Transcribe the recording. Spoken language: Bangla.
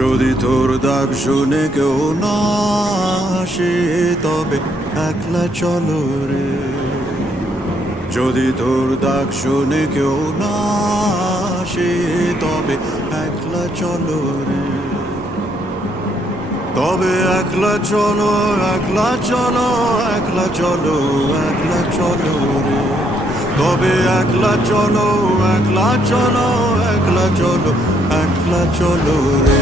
যদি তোর ডাক শুনে কেউ না আসে তবে একলা চলো রে। যদি তোর ডাক শুনে কেউ না আসে তবে একলা চলো রে। তবে একলা চলো, একলা চলো, একলা চলো, একলা চলো রে। তবে একলা চলো, একলা চলো, একলা চলো, একলা চলো রে।